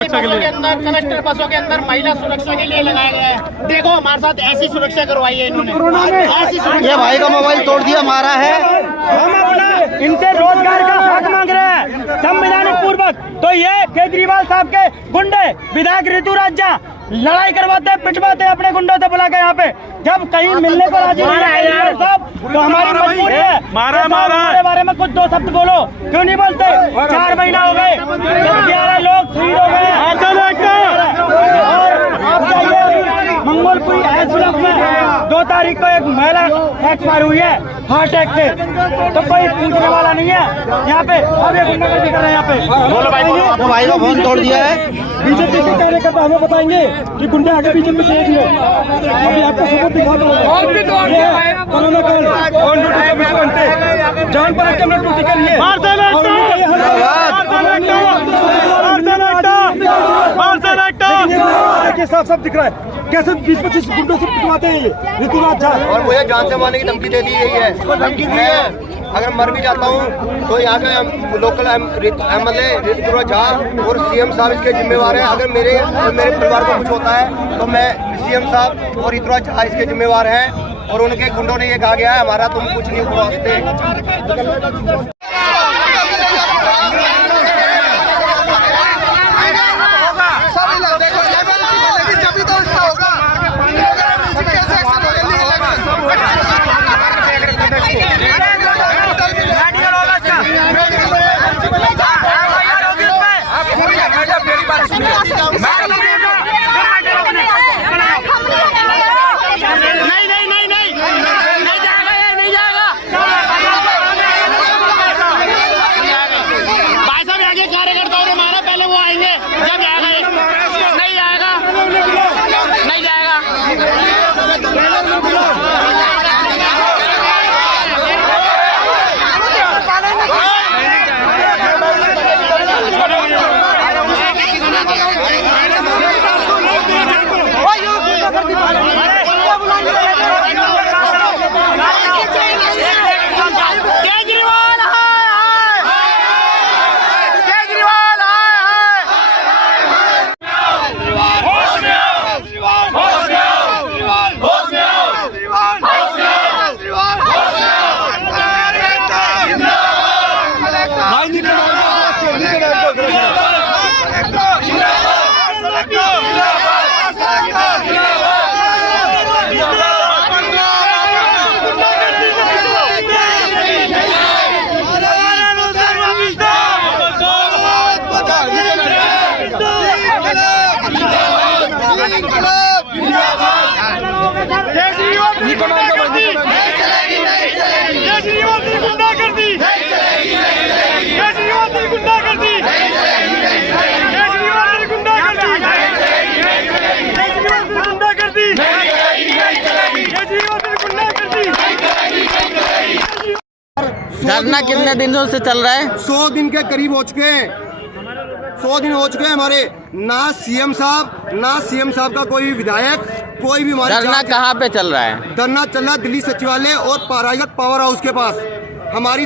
बसों के अंदर, कलेक्टर बसों के अंदर महिला सुरक्षा के लिए लगाया गया है। देखो हमारे साथ ऐसी सुरक्षा करवाई है इन्होंने, ऐसी सुरक्षा। ये भाई का मोबाइल तोड़ दिया, मारा है। हम अपना इनसे रोजगार का हक मांग रहे हैं संवैधानिक पूर्वक। तो ये केजरीवाल साहब के गुंडे विधायक ऋतुराज झा लड़ाई करवाते पिटवाते अपने गुंडों से बुला के यहाँ पे, जब कहीं मिलने को राजी नहीं है साहब तो हमारी मजबूरी है। हमारे बारे में कुछ दो शब्द बोलो, क्यों नहीं बोलते? 4 महीना हो गए, 11 लोग शहीद हो गए। और आप जाइए मंगोलपुरी एसब्लॉक में 2 तारीख को एक महिला एक्सपायर हुई है हार्ट अटैक से, तो कोई पूछने वाला नहीं है यहाँ पे। अब ये गुंडागर्दी कर रहे हैं यहाँ पे। बोलो भाई का फोन तोड़ दिया है। बीजेपी के कार्यकर्ता हमें बताएंगे कि गुंडे आगे बीजेपी देख लो। अभी आपको सबूत दिखा दो। कोरोना काल और 24 घंटे जान पर कैमरा टूटी करिए साफ साफ दिख रहा है कैसे 20-25 गुंडों से पिटवाते हैं ये ऋतुराज झा। और मुझे जान से मारने की धमकी दे दी गई है। धमकी दी है, अगर मर भी जाता हूँ तो यहाँ के लोकल एमएलए ऋतुराज झा और सीएम साहब इसके जिम्मेवार हैं। अगर मेरे परिवार को कुछ होता है तो मैं सीएम साहब और ऋतुराज झा इसके जिम्मेवार हैं। और उनके गुंडों ने ये कहा गया है हमारा तुम कुछ नहीं उखड़ सकते। धरना कितने दिनों से चल रहा है? 100 दिन के करीब हो चुके हैं। 100 दिन हो चुके हैं हमारे। ना सीएम साहब का कोई विधायक, कोई भी हमारे। धरना कहाँ पे चल रहा है? धरना चल रहा दिल्ली सचिवालय और राजगढ़ पावर हाउस के पास। हमारी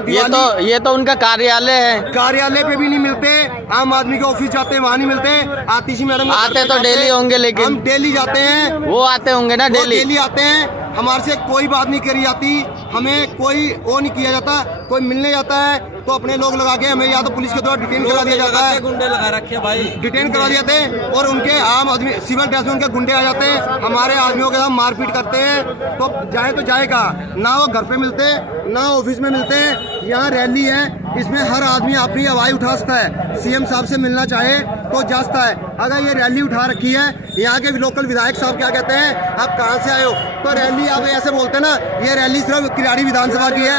ये तो उनका कार्यालय है। कार्यालय पे भी नहीं मिलते, आम आदमी के ऑफिस जाते हैं वहाँ नहीं मिलते। आतिशी मैडम आते तो डेली होंगे, लेकिन हम डेली जाते हैं। वो आते होंगे ना डेली आते हैं। हमारे से कोई बात नहीं करी जाती, हमें कोई वो नहीं किया जाता। कोई मिलने जाता है तो अपने लोग लगा के हमें या तो पुलिस के द्वारा डिटेन करा दिया जाता है। गुंडे लगा रखे भाई, डिटेन करा दिए थे और उनके आम आदमी सिविल ड्रेस में उनके गुंडे आ जाते हैं, हमारे आदमियों के साथ मारपीट करते हैं। तो जाए कहाँ? ना वो घर पे मिलते, ना ऑफिस में मिलते हैं। यहाँ रैली है, इसमें हर आदमी अपनी आवाज़ उठा सकता है। सीएम साहब से मिलना चाहे तो जा सकता है। अगर ये रैली उठा रखी है, यहाँ के लोकल विधायक साहब क्या कहते हैं, आप कहाँ से आए हो? तो रैली आप ऐसे बोलते हैं ना, ये रैली सिर्फ किराड़ी विधानसभा की है।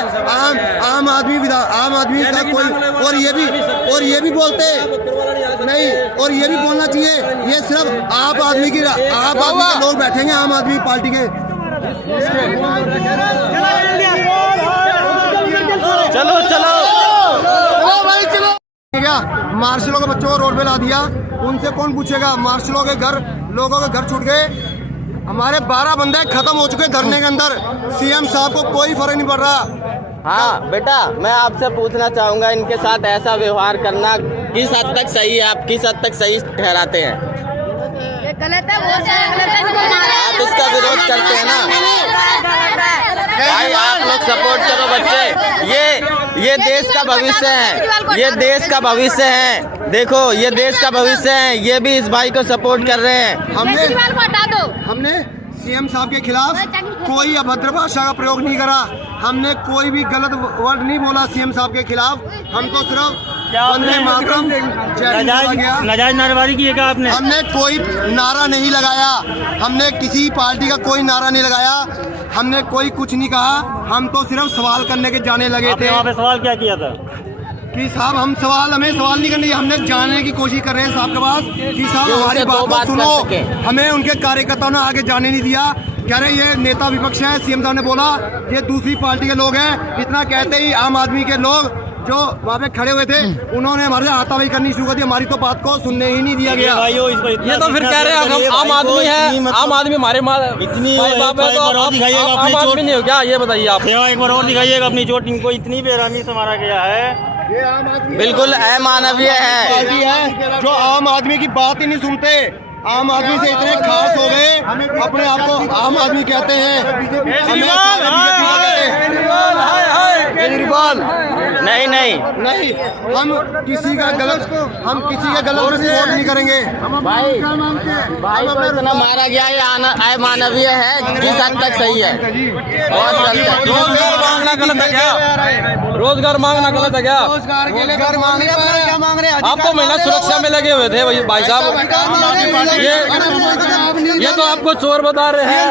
आम आदमी का कोई और ये भी बोलते नहीं, और ये भी बोलना चाहिए। ये सिर्फ आप आदमी के लोग बैठेंगे आम आदमी पार्टी के। चलो भाई चलो। क्या मार्शलों के बच्चों को रोड पे ला दिया, उनसे कौन पूछेगा? मार्शलों के लोगों के घर छूट गए। हमारे 12 बंदे खत्म हो चुके धरने के अंदर। सीएम साहब को कोई फर्क नहीं पड़ रहा। हाँ बेटा, मैं आपसे पूछना चाहूँगा, इनके साथ ऐसा व्यवहार करना किस हद तक सही है, आप किस हद तक सही ठहराते हैं? ये गलत है, वो गलत है। आप इसका विरोध करते हैं ना भाई, आप लोग सपोर्ट करो बच्चे, ये देश का भविष्य है, ये देश का भविष्य है। देखो ये देश का भविष्य है, ये भी इस भाई को सपोर्ट कर रहे हैं। हमने सीएम साहब के खिलाफ कोई अभद्र भाषा का प्रयोग नहीं करा, हमने कोई भी गलत वर्ड नहीं बोला सीएम साहब के खिलाफ। हम तो सिर्फ वंदे मातरम नाजायज नारेबाजी की है क्या आपने? हमने कोई नारा नहीं लगाया, हमने किसी पार्टी का कोई नारा नहीं लगाया, हमने कोई कुछ नहीं कहा। हम तो सिर्फ सवाल करने के जाने लगे थे। वहाँ पे सवाल क्या किया था कि साहब हमें सवाल नहीं करनी, हमने जानने की कोशिश कर रहे हैं साहब के पास कि साहब हमारी बात को सुनो। हमें उनके कार्यकर्ताओं ने आगे जाने नहीं दिया, कह रहे ये नेता विपक्ष है। सीएम साहब ने बोला ये दूसरी पार्टी के लोग हैं। इतना कहते ही आम आदमी के लोग जो वहाँ पे खड़े हुए थे उन्होंने हमारे हाथापाई करनी शुरू कर दी, हमारी तो बात को सुनने ही नहीं दिया गया। ये तो फिर कह रहे हैं हम आम आदमी है, आम आदमी हमारे इतनी बाप है तो आम आदमी नहीं हो क्या? ये बताइए आप। एक बार और दिखाइएगा अपनी चोट, इनको इतनी बेरहमी से मारा गया है। बिल्कुल अमानवीय है, जो आम आदमी की बात ही नहीं सुनते, आम आदमी से इतने खास हो गए, अपने आप को आम आदमी कहते हैं। केजरीवाल नहीं हम किसी का गलत में सपोर्ट नहीं करेंगे भाई को इतना मारा गया, ये अमानवीय है। किस हद तक सही है? बहुत गलत है। रोजगार मांगना गलत है क्या? रोजगार मांगना गलत है क्या? रोजगार के लिए घर मांग रहे हैं। आप तो महिला सुरक्षा में लगे हुए थे भाई साहब, ये तो आपको चोर बता रहे हैं,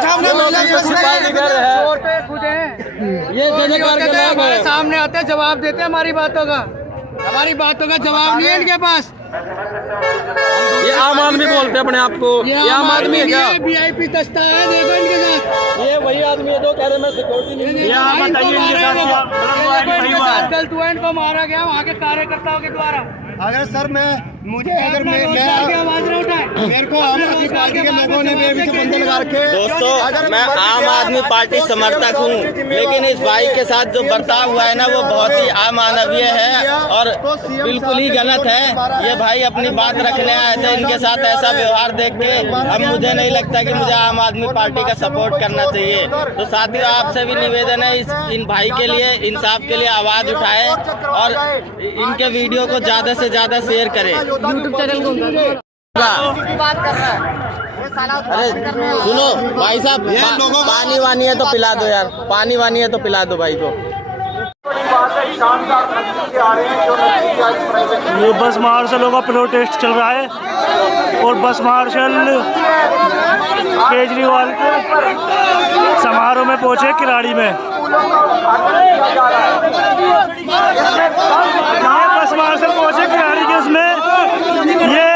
ये सामने आते जवाब देते हैं हमारी बातों का जवाब नहीं है इनके पास। ये आम आदमी बोलते हैं अपने आप को, ये आम आदमी है क्या? VIP दस्ता है, देखो इनके साथ। ये वही आदमी है जो कह रहे मैं सिक्योरिटी नहीं। गलत हुआ, इनको मारा गया वहाँ के कार्यकर्ताओं के द्वारा। अगर सर मेरे को आम आदमी पार्टी के लोगों ने बंदे लगा रखे। दोस्तों मैं आम आदमी पार्टी समर्थक हूँ, लेकिन इस भाई के साथ जो बर्ताव हुआ है ना वो बहुत ही अमानवीय है और बिल्कुल ही गलत है। ये भाई अपनी बात रखने आए थे, इनके साथ ऐसा व्यवहार देख के अब मुझे नहीं लगता कि मुझे आम आदमी पार्टी का सपोर्ट करना चाहिए। तो साथियों आपसे भी निवेदन है इन भाई के लिए, इंसाफ के लिए आवाज उठाएं और इनके वीडियो को ज्यादा से ज्यादा शेयर करें। यूट्यूब चैनल को बात कर रहा है। अरे सुनो भाई साहब, पानी वानी है तो पिला दो यार, पानी वानी है तो पिला दो भाई को। ये बस मार्शलों का प्रोटेस्ट चल रहा है और बस मार्शल केजरीवाल के समारोह में पहुंचे किराड़ी में। बस मार्शल पहुंचे किराड़ी के उसमें ये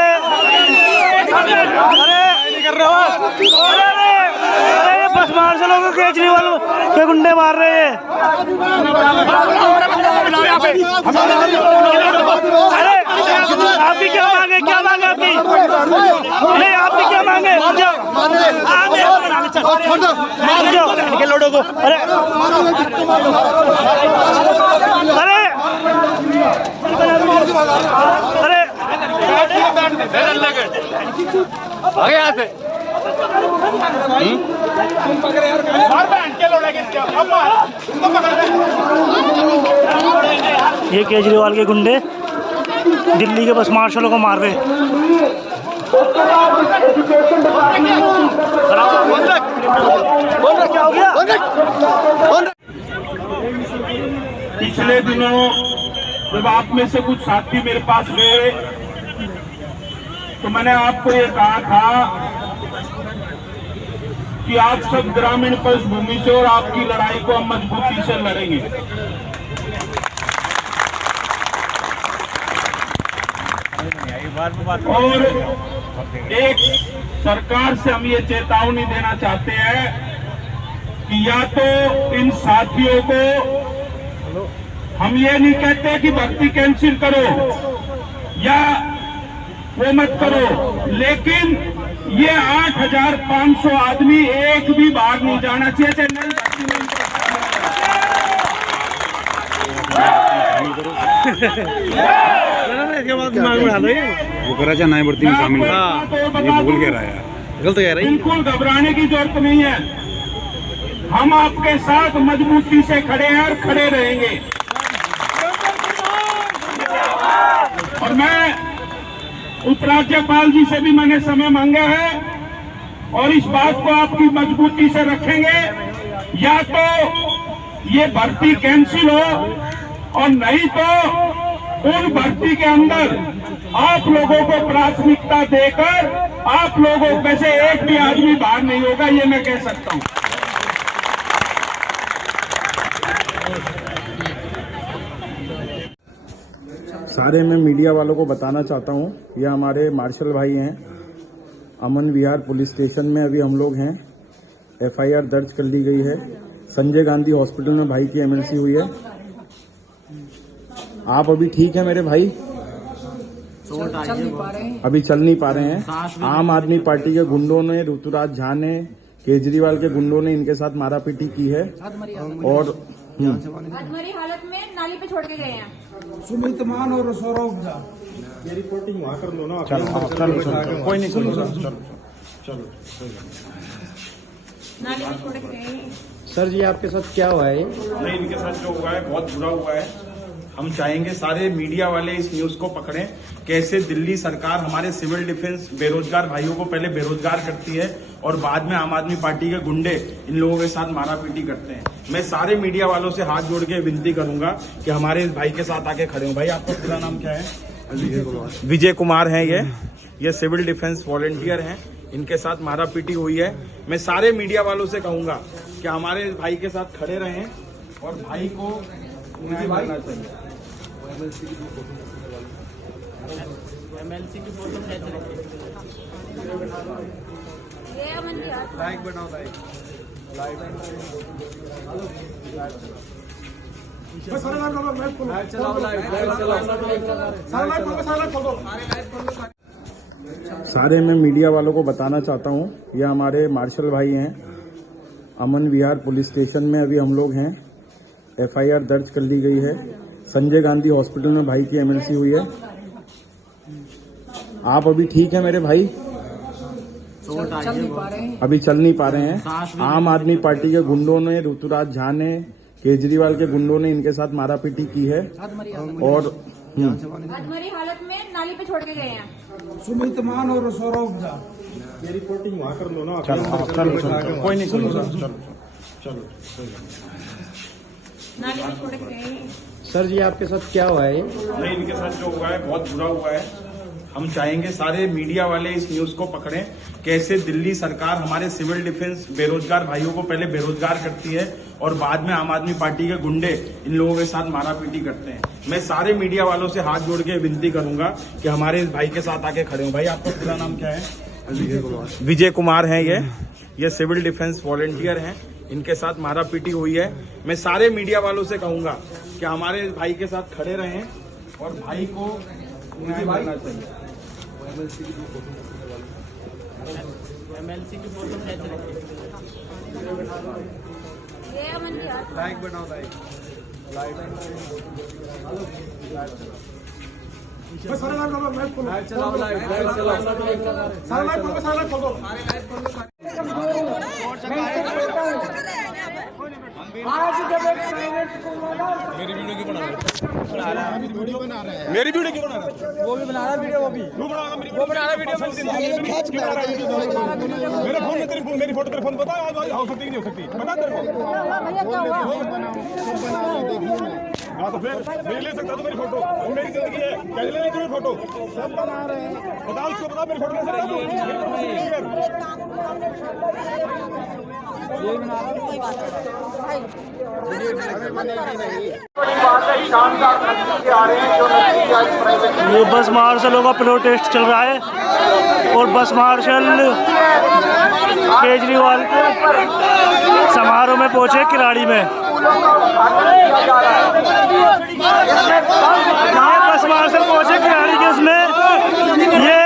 अरे बस मार्शलों को केजरीवाल के गुंडे मार रहे हैं। अरे आपकी क्या मांगे आपकी? नहीं आपकी क्या मांगे? लोडो को अरे आगे यहाँ से ये केजरीवाल के गुंडे दिल्ली के बस मार्शलों को मार रहे। क्या हो गया? पिछले दिनों जब आप में से कुछ साथी मेरे पास गए तो मैंने आपको ये कहा था कि आप सब ग्रामीण पृष्ठभूमि से और आपकी लड़ाई को हम मजबूती से लड़ेंगे। और एक सरकार से हम ये चेतावनी देना चाहते हैं कि या तो इन साथियों को हम ये नहीं कहते कि भर्ती कैंसिल करो या वो मत करो, लेकिन ये 8,500 आदमी एक भी बाहर नहीं जाना चाहिए, चाहे नई भर्ती नहीं। वो कराचा न्याय भर्ती में शामिल है, ये बोल के रहा है यार, गलत कह रहा है। बिल्कुल घबराने की जरूरत नहीं है, हम आपके साथ मजबूती से खड़े हैं और खड़े रहेंगे। और मैं उपराज्यपाल जी से भी मैंने समय मांगा है और इस बात को आपकी मजबूती से रखेंगे, या तो ये भर्ती कैंसिल हो और नहीं तो उन भर्ती के अंदर आप लोगों को प्राथमिकता देकर आप लोगों में से एक भी आदमी बाहर नहीं होगा, ये मैं कह सकता हूं। सारे मैं मीडिया वालों को बताना चाहता हूँ, ये हमारे मार्शल भाई हैं, अमन विहार पुलिस स्टेशन में अभी हम लोग हैं, FIR दर्ज कर ली गई है। संजय गांधी हॉस्पिटल में भाई की एमएलसी हुई है। आप अभी ठीक है मेरे भाई? अभी चल नहीं पा रहे हैं। आम आदमी पार्टी के गुंडों ने, ऋतुराज झा ने, केजरीवाल के गुंडों ने इनके साथ मारापीटी की है और अधमरी हालत में नाली पे छोड़ के गए हैं। सुमित मान और सौरभ झा, ये रिपोर्टिंग वहाँ कर लो ना। चलो कोई नहीं, चलो नाली पे छोड़ के गए हैं। सर जी आपके साथ क्या हुआ है? नहीं, इनके साथ जो हुआ है बहुत बुरा हुआ है। हम चाहेंगे सारे मीडिया वाले इस न्यूज को पकड़ें, कैसे दिल्ली सरकार हमारे सिविल डिफेंस बेरोजगार भाइयों को पहले बेरोजगार करती है और बाद में आम आदमी पार्टी के गुंडे इन लोगों के साथ मारापीटी करते हैं। मैं सारे मीडिया वालों से हाथ जोड़ के विनती करूंगा कि हमारे इस भाई के साथ आके खड़े हो। भाई आपका पूरा नाम क्या है? विजय कुमार है ये सिविल डिफेंस वॉलंटियर हैं, इनके साथ मारापीटी हुई है। मैं सारे मीडिया वालों से कहूंगा कि हमारे इस भाई के साथ खड़े रहें और भाई को न्याय मिलना चाहिए। MLC की फोटो खींच रखी ये अमन की हाथ लाइक बनाओ, लाइक सारे मैं मीडिया वालों को बताना चाहता हूँ, ये हमारे मार्शल भाई हैं, अमन विहार पुलिस स्टेशन में अभी हम लोग हैं, FIR दर्ज कर ली गई है। संजय गांधी हॉस्पिटल में भाई की एमएलसी हुई है। आप अभी ठीक है मेरे भाई? अभी चल नहीं पा रहे हैं। आम आदमी पार्टी के गुंडों ने, ऋतुराज झा ने, केजरीवाल के गुंडों ने इनके साथ मारापीटी की है और अधमरी हालत में नाली पे छोड़ के गए हैं। सुमित मान और सौरभ झा, ये रिपोर्टिंग वहाँ कर लो ना। चलो कोई नहीं, चलो नाली पे छोड़ के गए हैं। सर जी आपके साथ क्या हुआ है? नहीं, इनके साथ जो हुआ है बहुत बुरा हुआ है। हम चाहेंगे सारे मीडिया वाले इस न्यूज को पकड़ें, कैसे दिल्ली सरकार हमारे सिविल डिफेंस बेरोजगार भाइयों को पहले बेरोजगार करती है और बाद में आम आदमी पार्टी के गुंडे इन लोगों के साथ मारापीटी करते हैं। मैं सारे मीडिया वालों से हाथ जोड़ के विनती करूंगा कि हमारे इस भाई के साथ आके खड़े हो। भाई आपका पूरा नाम क्या है? विजय कुमार है ये सिविल डिफेंस वॉलंटियर हैं, इनके साथ मारापीटी हुई है। मैं सारे मीडिया वालों से कहूंगा कि हमारे इस भाई के साथ खड़े रहें और भाई को न्याय मिलना चाहिए। MLC की फोटो खींच रखी ये अमन की हाथ लाइक बनाओ, लाइक मेरी वीडियो क्यों बना रहा है? वो भी बना रहा है वीडियो, वो बना रहा है वीडियो। मेरे फोन में मेरी फोटो तेरे फोन पता है हो सकती कि नहीं हो सकती? बता तेरे को। हाँ तो फिर मैं ले सकता तो मेरी फोटो, वो मेरी जिंदगी है, कैसे ले तुम्हें फोटो? सब बना रहे हैं, बता उसको, बता मेरी फोटो कैसे ये बस मार्शलों का प्रोटेस्ट चल रहा है और बस मार्शल केजरीवाल के समारोह में पहुंचे किराड़ी में। ये बस मार्शल पहुंचे किराड़ी के उसमें ये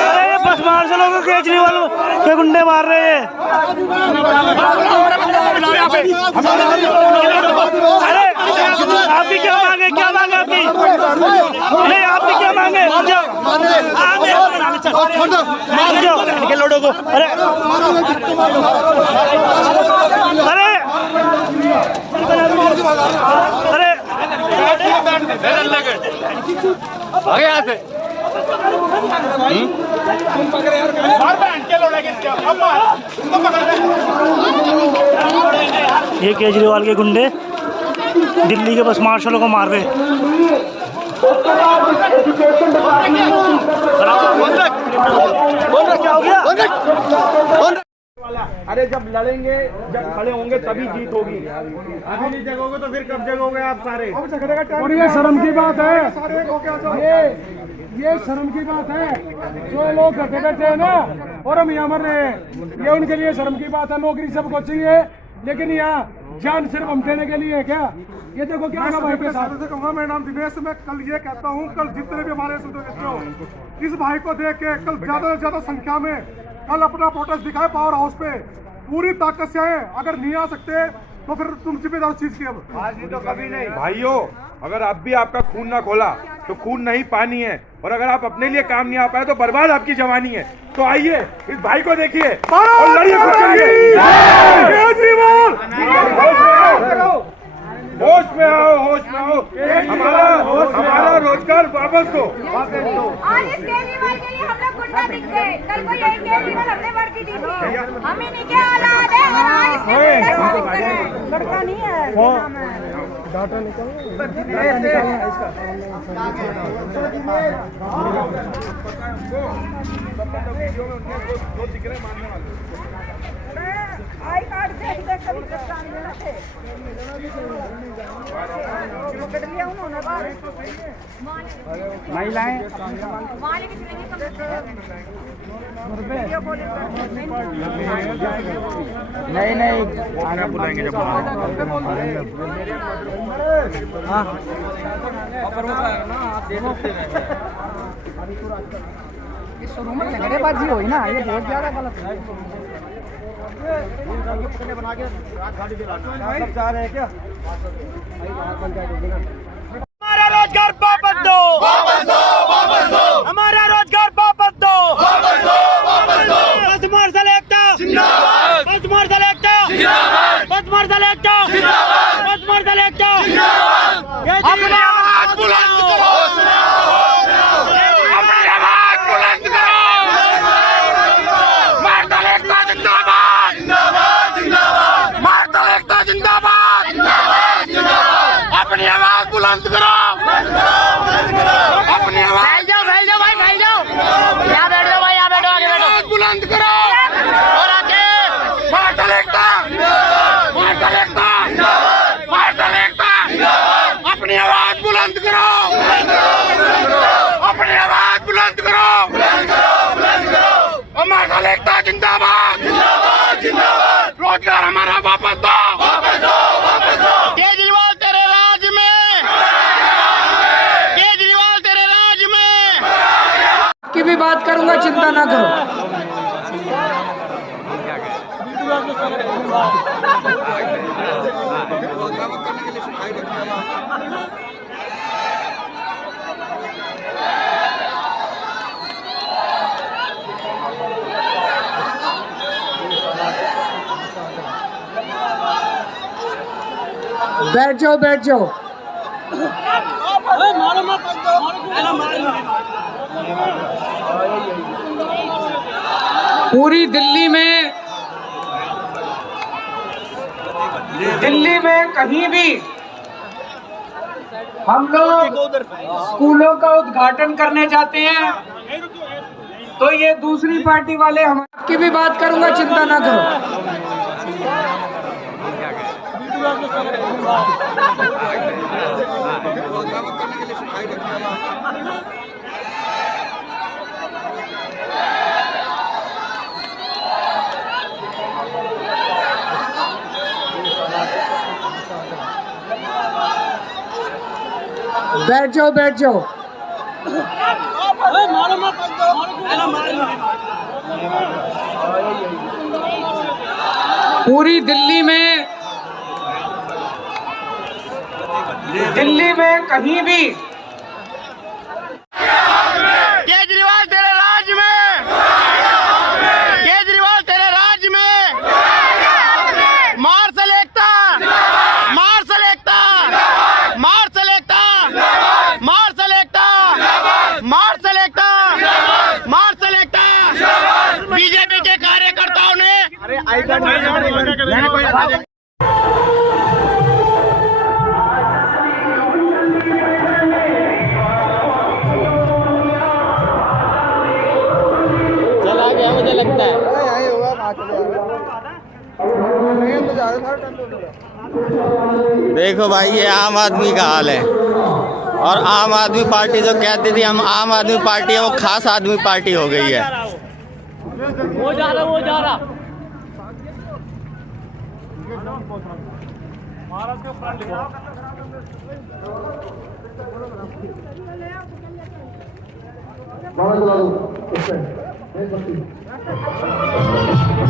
अरे ये बस मार्शलों को केजरीवाल के गुंडे मार रहे हैं। अरे आपकी क्या मांगे, क्या मांगे आपकी? नहीं, आपकी क्या मांगे? के लोडो को अरे अरे अरे यहाँ से ये केजरीवाल के गुंडे दिल्ली के बस मार्शलों को मार रहे। क्या हो गया? अरे जब लड़ेंगे, जब खड़े होंगे तभी जीत होगी। अभी नहीं जगोगे तो फिर कब जगोगे आप सारे? और ये शर्म की बात है, ये शर्म की बात है। जो लोग घर पे बैठे हैं ना और हम यहाँ मर रहे हैं, ये उनके लिए शर्म की बात है। नौकरी सबको चाहिए, लेकिन यहाँ जान सिर्फ हम देने के लिए है क्या? ये देखो क्या भाई के साथ कहूँगा। मेरा नाम दिनेश, मैं कल ये कहता हूँ, कल जितने भी हमारे सदस्य हो, इस भाई को देख के कल ज्यादा से ज्यादा संख्या में कल अपना प्रोटेस्ट दिखाए पावर हाउस पे, पूरी ताकत से आए। अगर नहीं आ सकते तो फिर तुम जिम्मेदार चीज की। अब आज नहीं तो कभी नहीं भाइयों। अगर अब भी आपका खून ना खोला तो खून नहीं पानी है, और अगर आप अपने लिए काम नहीं आ पाए तो बर्बाद आपकी जवानी है। तो आइए इस भाई को देखिए और लड़िए। होश में आओ, होश में आओ। हमारा रोजगार वापस दो। आज इस केजरीवाल के लिए हम लोग गुंडा दिख गए। कल को यही केजरीवाल हमने वर्दी दी थी, हम ही नहीं क्या औलाद है और आज इसके गुंडे साबित कर रहे हैं। लड़का नहीं है, नाम है डाटा निकल आई कार्ड से कभी परेशान नहीं थे। उन्होंने महिलाएं नहीं आगे बुलाएंगे जब शुरू में झगड़ेबाजी हुई ना, ये बहुत ज्यादा गलत है। सब जा रहे हैं क्या? हमारा रोजगार वापस दो, वापस दो, वापस दो। हमारा रोजगार वापस दो, वापस दो, वापस दो। बस मार्शल एकता जिंदाबाद, बस मार्शल एकता जिंदाबाद, बस मार्शल एकता जिंदाबाद, बस मार्शल एकता जिंदाबाद। अपनी आवाज बुलंद करो, अपनी आवाज बुलंद करो। मार्शल एकता जिंदाबाद, जिंदाबाद, जिंदाबाद। मार्शल एकता जिंदाबाद, जिंदाबाद, जिंदाबाद। अपनी आवाज बुलंद करो, अपनी आवाज भाई जाओ भाई जाओ, यहाँ बैठ जाओ भाई, यहाँ बैठो, आगे बैठो। बुलंद करो और आके मार्शल एकता, मार्शल एकता, मार्शल एकता। अपनी आवाज बुलंद करो, अपनी आवाज बुलंद करो। मार्शल एकता जिंदाबाद, जिंदाबाद, जिंदाबाद। रोजगार हमारा वापस दो, वापस दो, वापस दो। केजरीवाल तेरे राज में, केजरीवाल तेरे राज में। की भी बात करूंगा, चिंता ना करो। बैठ जाओ, बैठ जाओ। पूरी दिल्ली में कहीं भी हम लोग स्कूलों का उद्घाटन करने जाते हैं तो ये दूसरी पार्टी वाले की भी बात करूंगा, चिंता ना करो। बैठ जाओ, बैठ जाओ। पूरी दिल्ली दिल्ली में कहीं भी केजरीवाल तेरे राज में, केजरीवाल तेरे राज में, मार्शल एकता, मार्शल एकता, मार्शल एकता, मार्शल एकता, मार्शल एकता, मार्शल एकता। बीजेपी के कार्यकर्ताओं ने चला गया मुझे लगता है। देखो भाई ये आम आदमी का हाल है, और आम आदमी पार्टी जो कहती थी हम आम आदमी पार्टी है, वो खास आदमी पार्टी हो गई है। वो जा रहा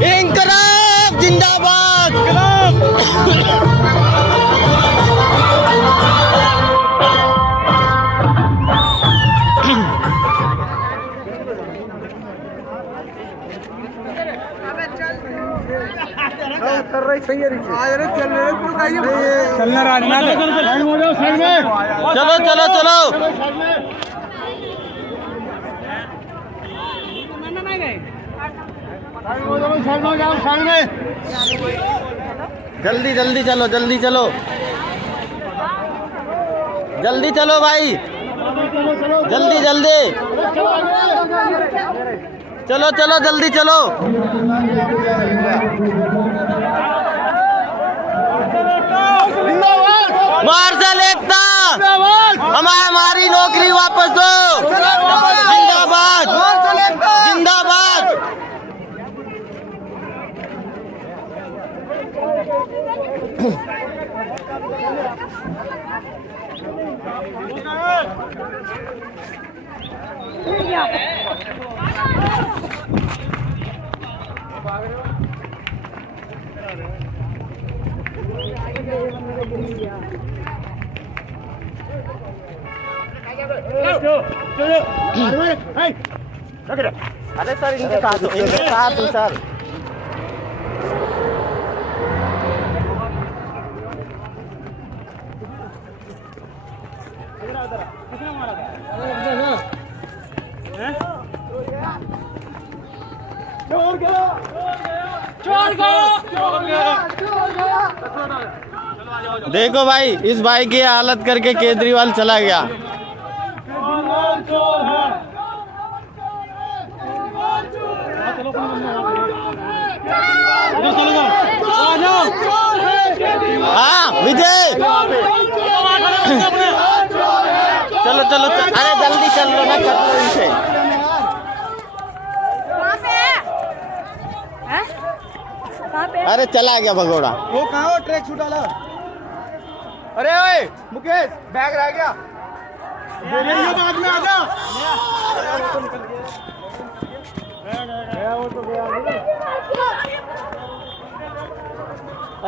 इंकलाब जिंदाबाद। चलना राजनाथ चलो चलो चलो जल्दी जल्दी चलो, जल्दी चलो, जल्दी चलो भाई, जल्दी जल्दी चलो चलो जल्दी चलो। मार्शल एकता, हमारी नौकरी वापस दो। जिंदाबाद जिंदाबाद। अरे सर इनके साथ हूँ सर। देखो भाई इस भाई की हालत करके केजरीवाल चला गया। हाँ विजय चलो चलो अरे जल्दी चल लो ना, कर लो इनसे। अरे चला गया भगोड़ा। वो कहाँ ट्रैक छूटा ला? अरे ओए मुकेश बैग रह गया। ये बाद में आ जा।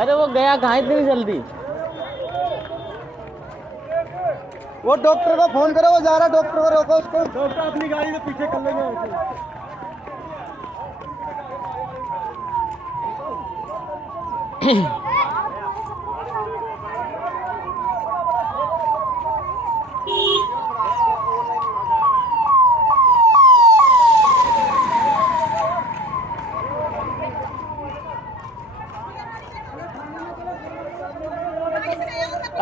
अरे वो गया कहाँ इतनी जल्दी? वो डॉक्टर को फोन करो, वो जा रहा, डॉक्टर को रोको उसको। डॉक्टर अपनी गाड़ी से पीछे कर लेंगे।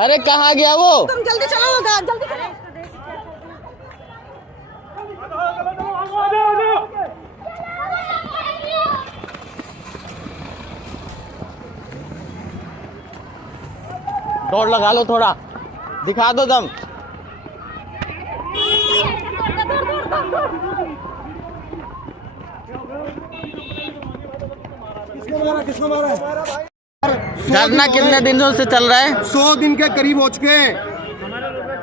अरे कहाँ गया वो? तुम जल्दी चलो, जल्दी चलो। दौड़ लगा लो थोड़ा, दिखा दो दम। किसको मारा? धरना कितने दिनों से चल रहा है? 100 दिन के करीब हो चुके हैं।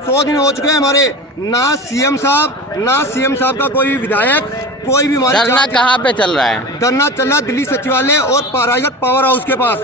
100 दिन हो चुके हैं हमारे। ना सीएम साहब का कोई विधायक, कोई भी हमारे। धरना कहाँ पे चल रहा है? धरना चल रहा है दिल्ली सचिवालय और प्राइवेट पावर हाउस के पास।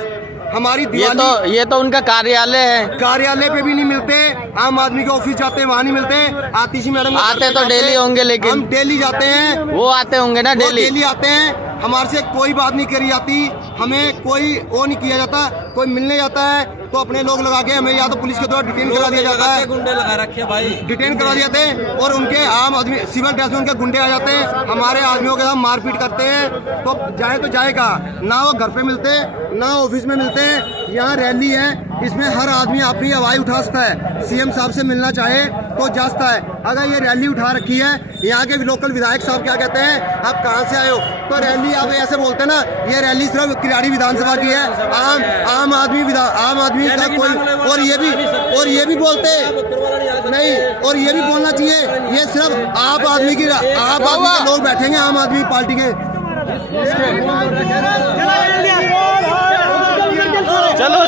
हमारी दिवाली ये तो उनका कार्यालय है, कार्यालय पे भी नहीं मिलते, आम आदमी के ऑफिस जाते हैं वहाँ नहीं मिलते। आतिशी मैडम आते तो डेली होंगे, लेकिन हम डेली जाते हैं, वो आते होंगे ना डेली आते हैं। हमारे से कोई बात नहीं करी जाती, हमें कोई वो नहीं किया जाता। कोई मिलने जाता है तो अपने लोग लगा के हमें या तो पुलिस के द्वारा डिटेन करा दिया जाता है, गुंडे लगा रखे भाई, डिटेन करा दिए थे, और उनके आम आदमी सिविल ड्रेस में उनके गुंडे आ जाते हैं, हमारे आदमियों के साथ मारपीट करते हैं। तो जाए कहाँ, ना वो घर पे मिलते, ना ऑफिस में मिलते हैं। यहाँ रैली है, इसमें हर आदमी अपनी आवाज़ उठा सकता है, सीएम साहब से मिलना चाहे तो जा सकता है। अगर ये रैली उठा रखी है, यहाँ के लोकल विधायक साहब क्या कहते हैं, आप कहाँ से आए हो, तो रैली आप ऐसे बोलते हैं ना, ये रैली सिर्फ किराड़ी विधानसभा की है, आम आदमी का कोई, और ये भी बोलते नहीं, और ये भी बोलना चाहिए, ये सिर्फ आप आदमी के लोग बैठेंगे आम आदमी पार्टी के। चलो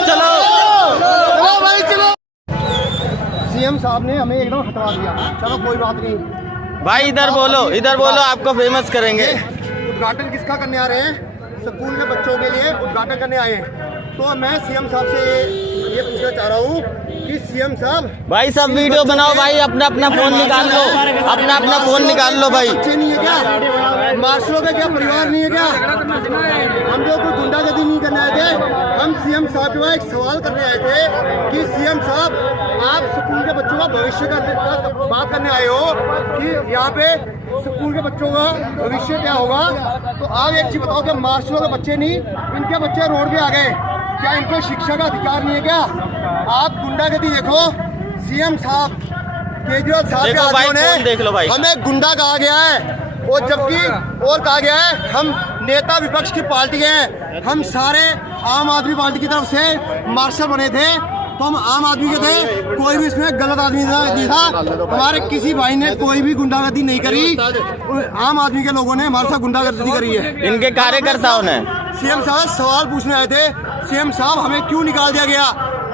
भाई चलो। सीएम साहब ने हमें एकदम हटवा दिया, चलो कोई बात नहीं भाई, इधर बोलो, आपको फेमस करेंगे। उद्घाटन किसका करने आ रहे हैं? स्कूल के बच्चों के लिए उद्घाटन करने आए हैं। तो मैं सीएम साहब से ये पूछना चाह रहा हूँ कि सीएम साहब, भाई सब वीडियो बनाओ भाई, अपना फोन निकाल लो, अपना फोन निकाल लो भाई। बच्चे नहीं है क्या, मास्टरों का क्या परिवार नहीं है क्या? हम लोग कोई गुंडागर्दी नहीं करने आए थे, हम सीएम साहब के एक सवाल करने आए थे कि सीएम साहब, आप स्कूल के बच्चों का भविष्य का बात करने आए हो कि यहाँ पे स्कूल के बच्चों का भविष्य क्या होगा। तो आप एक चीज बताओ कि मास्टरों के बच्चे नहीं, इनके बच्चे रोड पे आ गए, क्या इनको शिक्षा का अधिकार नहीं है क्या? आप गुंडागर्दी देखो, सीएम साहब केजरीवाल साहब के आदमियों ने हमें गुंडा कहा गया है, और जबकि और कहा गया है हम नेता विपक्ष की पार्टी हैं, हम सारे आम आदमी पार्टी की तरफ से मार्शल बने थे, तो हम आम आदमी के थे, कोई भी इसमें गलत आदमी नहीं था। हमारे किसी भाई ने कोई भी गुंडागर्दी नहीं करी, आम आदमी के लोगों ने हमारे साथ गुंडागर्दी करी है, इनके कार्यकर्ताओं ने। सीएम साहब सवाल पूछने आए थे, सीएम साहब हमें क्यों निकाल दिया गया?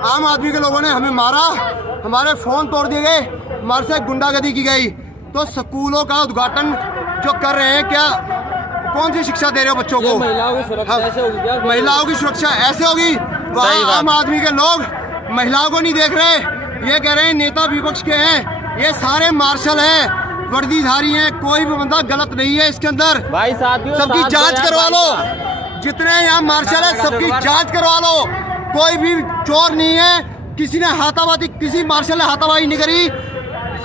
आम आदमी के लोगों ने हमें मारा, हमारे फोन तोड़ दिए गए, हमारे से गुंडागर्दी की गई। तो स्कूलों का उद्घाटन जो कर रहे हैं, क्या कौन सी शिक्षा दे रहे हो बच्चों को? महिलाओं की सुरक्षा ऐसे होगी क्या? महिलाओं की सुरक्षा ऐसे होगी? आम आदमी के लोग महिलाओं को नहीं देख रहे, ये कह रहे हैं नेता विपक्ष के हैं, ये सारे मार्शल हैं, वर्दीधारी हैं, कोई भी बंदा गलत नहीं है इसके अंदर। भाई साथियों, सबकी जांच करवा लो, जितने यहाँ मार्शल है सबकी जांच करवा लो, कोई भी चोर नहीं है, किसी ने हाथापाई, किसी मार्शल ने हाथापाई नहीं करी,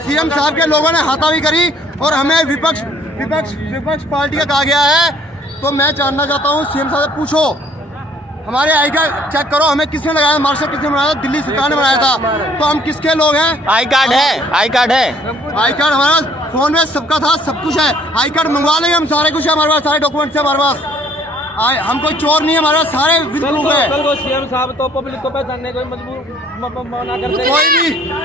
सीएम साहब के लोगों ने हाथापाई करी, और हमें विपक्ष पार्टी का कहा गया है। तो मैं जानना चाहता हूँ सीएम साहब से पूछो, हमारे आई कार्ड चेक करो, हमें किसने लगाया, मार्शल किसने बनाया? दिल्ली सरकार ने बनाया था, तो हम किसके लोग हैं? आई कार्ड है, आई कार्ड हमारा फोन में सबका था, सब कुछ है, आई कार्ड मंगवा लेंगे हम, सारे कुछ है हमारे पास, सारे डॉक्यूमेंट्स है हमारे पास, हम कोई चोर नहीं है, हमारे पास सारे विद प्रूफ है। कल को सीएम साहब तो पब्लिक को पहचानने को मजबूर मना करते,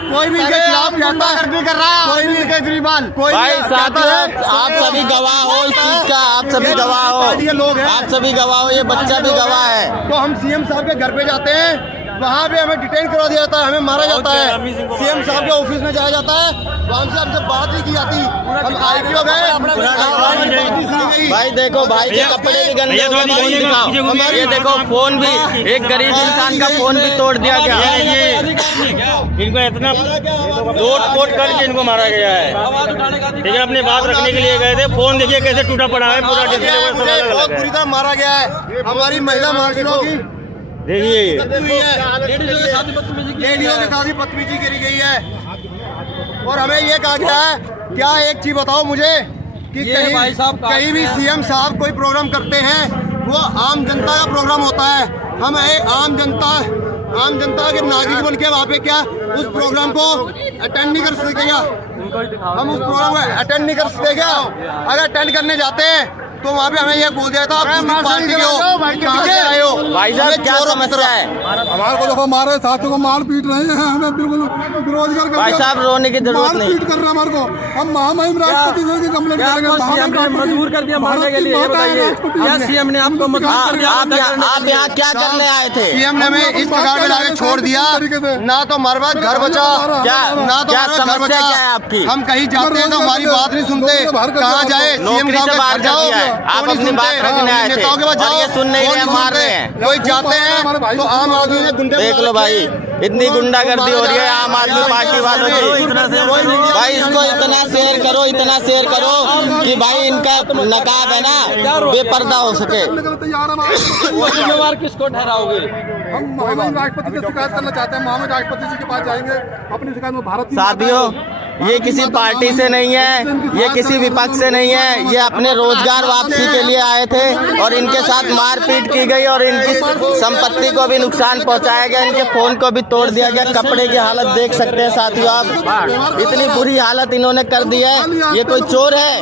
कोई भी इनके खिलाफ कहता कर रहा है, कोई भी केजरीवाल, कोई भाई साथियों, आप सभी गवाह हो इस चीज का, आप सभी गवाह हो, आप सभी गवाह हो, ये बच्चा भी गवाह है। तो हम सीएम साहब के घर पे जाते हैं, वहाँ पे हमें डिटेन करवा दिया जाता है, हमें मारा जाता है, सीएम साहब के ऑफिस में जाया जाता है, वहाँ से हमसे बात नहीं की जाती, हम आईपीओ गए। भाई देखो, भाई के कपड़े भी गंदे हो गए, फोन दिखाओ, ये देखो फोन भी, एक गरीब इंसान का फोन भी तोड़ दिया गया है। इनको इतना लोट करके इनको मारा गया है, लेकिन अपनी बात रखने के लिए गए थे। फोन देखिए कैसे टूटा पड़ा है पूरा, बहुत बुरी तरह मारा गया है, हमारी महिला मार्शलों की देखिए, लेडीजों के साथ ही बदतमीजी करी गई है। और हमें ये कहा गया है, क्या एक चीज बताओ मुझे कि कहीं भी सीएम साहब कोई प्रोग्राम करते हैं, वो आम जनता का प्रोग्राम होता है, हम एक आम जनता के नागरिक बन के वहाँ पे क्या उस प्रोग्राम को अटेंड नहीं कर सकते क्या? हम उस प्रोग्राम को अटेंड नहीं कर सकते क्या? अगर अटेंड करने जाते हैं तो वहाँ पे हमें ये बोल दिया था, आप पार्टी के हो, कहाँ से आए हो? भाई साहब क्या समस्या है? हमारे को देखो, हमारे साथियों को मार पीट रहे हैं, हमें बिल्कुल बेरोजगार कर, भाई साहब रोने की जरूरत नहीं, मार पीट कर रहे हैं हमारे को। हम महामहिम राष्ट्रपति सर की कंप्लेंट करेंगे, मजबूर कर दिया मारने के लिए, क्या सीएम ने आपको आप यहाँ क्या करने आए थे? सीएम ने हमें इस प्रकार में लाके छोड़ दिया, ना तो हमारे पास घर बचा, ना तो क्या समस्या क्या है आपकी? हम कहीं जाते हैं तो हमारी बात नहीं सुनते, कहाँ जाए? सीएम नौकरी से बाहर कर दिया है, आप अपनी बात रखने आए थे नेताओं के पास और जाओ, ये सुन नहीं कौन रहे, नहीं मार सुनते? रहे हैं। कोई जाते हैं तो आम आदमी ने गुंडे देख लो भाई, इतनी गुंडागर्दी हो रही है आम आदमी पार्टी वालों की। भाई इसको इतना शेयर करो, इतना शेयर करो कि भाई इनका नकाब है ना बेपर्दा हो सके। जिम्मेवार किसको ठहराओगे? हम महामहिम राष्ट्रपति से शिकायत करना चाहते हैं। महामहिम राष्ट्रपति जी के पास जाएंगे, अपनी शिकायत में भारत साथियों, ये किसी पार्टी से नहीं है, ये किसी विपक्ष से नहीं है, ये अपने रोजगार वापसी के लिए आए थे और इनके साथ मारपीट की गई और इनकी संपत्ति को भी नुकसान पहुंचाया गया, इनके फोन को भी तोड़ दिया गया। कपड़े की हालत देख सकते हैं साथियों आप, इतनी बुरी हालत इन्होंने कर दी है। ये कोई चोर है,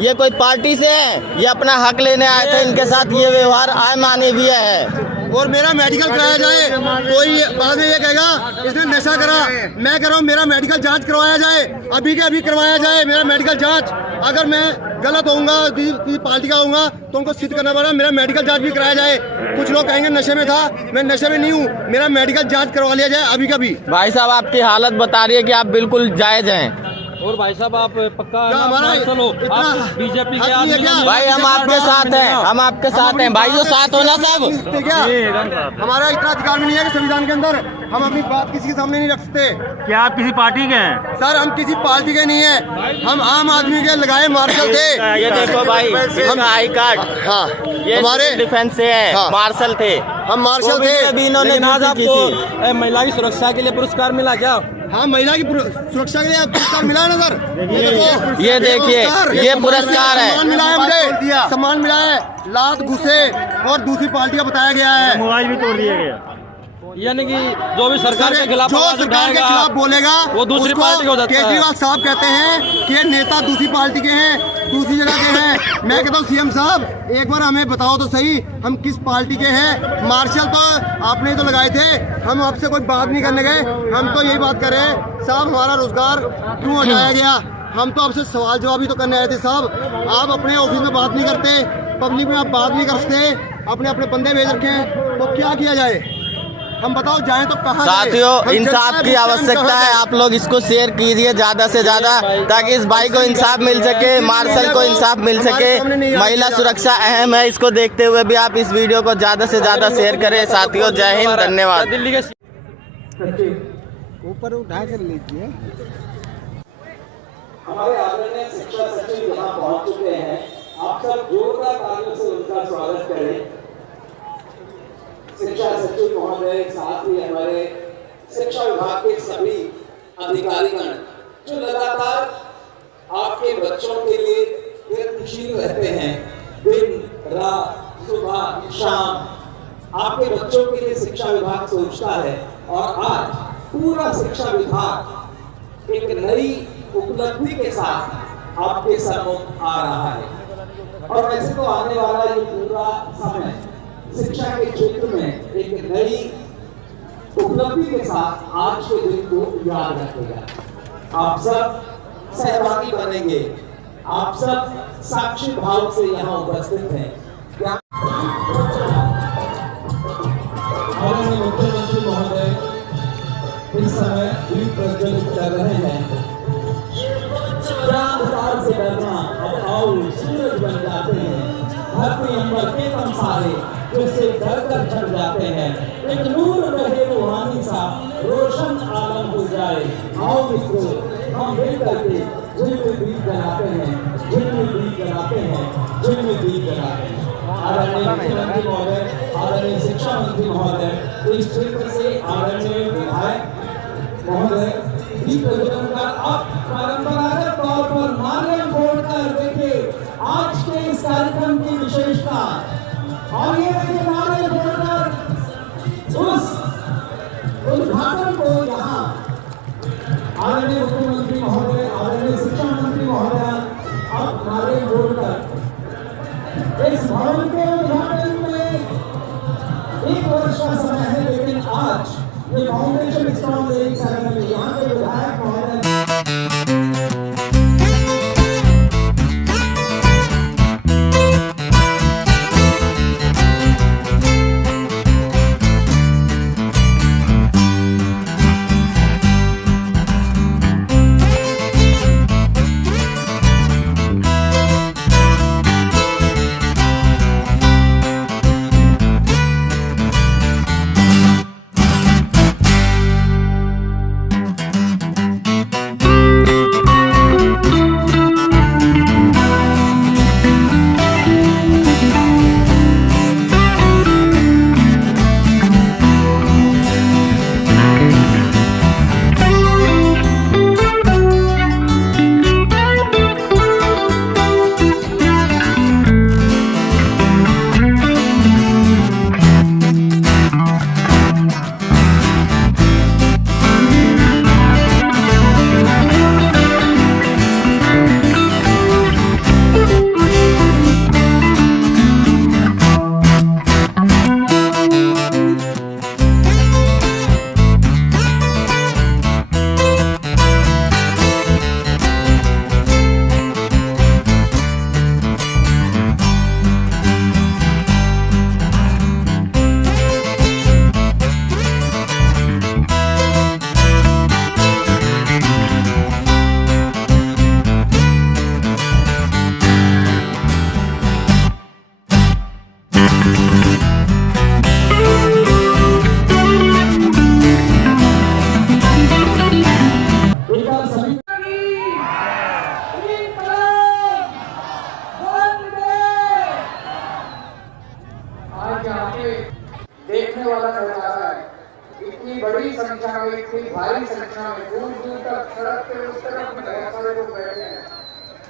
ये कोई पार्टी से है, ये अपना हक लेने आए थे, इनके साथ ये व्यवहार अमानवीय है। और मेरा मेडिकल कराया जाए, कोई बाद में ये कहेगा इसने नशा करा। मैं कह रहा हूँ मेरा मेडिकल जांच करवाया जाए, अभी के अभी करवाया जाए मेरा मेडिकल जांच। अगर मैं गलत होऊंगा, किसी पार्टी का होऊंगा तो उनको सिद्ध करना पड़ेगा, मेरा मेडिकल जांच भी कराया जाए। कुछ लोग कहेंगे नशे में था, मैं नशे में नहीं हूँ, मेरा मेडिकल जांच करवा लिया जाए अभी कभी। भाई साहब आपकी हालत बता रही है कि आप बिल्कुल जायज हैं। और भाई साहब आप पक्का बीजेपी भाई हम आपके साथ हैं, हम आपके साथ हैं भाई, जो साथ होना सब। क्या हमारा इतना अधिकार भी नहीं है कि संविधान के अंदर हम अपनी बात किसी के सामने नहीं रख सकते। क्या आप किसी पार्टी के हैं? सर हम किसी पार्टी के नहीं है, हम आम आदमी के लगाए मार्शल थे। ये देखो भाई, हम आई कार्ड, हाँ ये हमारे डिफेंस से है, हाँ। मार्शल थे, हम मार्शल थे। अभी इन्होंने आज आपको महिला की सुरक्षा के लिए पुरस्कार मिला क्या? हाँ महिला की सुरक्षा के लिए पुरस्कार मिला है ना सर। ये देखिए, ये पुरस्कार है, सम्मान मिला है मुझे, सम्मान मिला है। लात घुसे और दूसरी पार्टी का बताया गया है, मोबाइल भी तोड़ दिया गया। यानी कि जो भी सरकार के खिलाफ जो सरकार के खिलाफ बोलेगा वो दूसरी पार्टी हो जाता है। केजरीवाल साहब कहते हैं कि ये नेता दूसरी पार्टी के हैं, दूसरी जगह के हैं। मैं कहता हूँ सीएम साहब एक बार हमें बताओ तो सही, हम किस पार्टी के हैं। मार्शल तो आपने ही तो लगाए थे, हम आपसे कोई बात नहीं करने गए, हम तो यही बात कर रहे हैं साहब हमारा रोजगार क्यों हटाया गया। हम तो आपसे सवाल जवाब ही तो करने आए थे साहब। आप अपने ऑफिस में बात नहीं करते, पब्लिक में आप बात नहीं कर सकते, अपने अपने बंदे भेज रखे हैं, तो क्या किया जाए हम बताओ, जाएं तो कहाँ? साथियों इंसाफ की आवश्यकता है, आप लोग इसको शेयर कीजिए ज्यादा से ज्यादा ताकि इस भाई को इंसाफ मिल सके, मार्शल को इंसाफ मिल सके। महिला सुरक्षा अहम है, इसको देखते हुए भी आप इस वीडियो को ज्यादा से ज्यादा शेयर करें। साथियों जय हिंद, धन्यवाद। दिल्ली के ऊपर उठा कर लीजिए। हमारे आदरणीय शिक्षा सचिव यहाँ पहुँच चुके हैं, आप सब जोरदार तालियों से उनका स्वागत करें। शिक्षा सचिव महोदय, साथ ही हमारे शिक्षा विभाग के सभी अधिकारीगण जो लगातार आपके बच्चों के लिए प्रयत्नशील रहते हैं, दिन रात सुबह शाम आपके बच्चों के लिए शिक्षा विभाग सोचता है। और आज पूरा शिक्षा विभाग एक नई उपलब्धि के साथ आपके सम्मुख आ रहा है। और वैसे तो आने वाला ये पूरा समय शिक्षा के क्षेत्र में एक नई उपलब्धि के साथ आज के दिन को याद रखेगा। आप सब सहभागी बनेंगे, आप सब साक्षी भाव से यहाँ उपस्थित हैं। माननीय मुख्यमंत्री महोदय इस समय दीप प्रज्वलित कर रहे हैं। अंधकार से डरना अब आओ सूरज बन जाते हैं, धरती अंबर के तम सारे जिससे डर कर चढ़ जाते हैं। एक नूर रहे रूहानी सा रोशन आलम हो जाए। आओ मित्रों हम मिल करके जिनमें दीप जलाते हैं, जिनमें दीप जलाते हैं, जिनमें दीप जलाते हैं। आदरणीय मुख्यमंत्री महोदय, आदरणीय शिक्षा मंत्री महोदय, इस क्षेत्र से आदरणीय विधायक महोदय दीप प्रज्वलन का अब परंपरागत तौर पर नारियल फोड़कर देखिए आज के इस कार्यक्रम की विशेषता। और ये देखिए नारियल फोड़कर उस उद्घाटन को यहाँ आदरणीय मुख्यमंत्री महोदय, आदरणीय शिक्षा मंत्री महोदय अब नारियल फोड़कर इस भवन के उद्घाटन में 1 वर्ष का समय है, लेकिन आज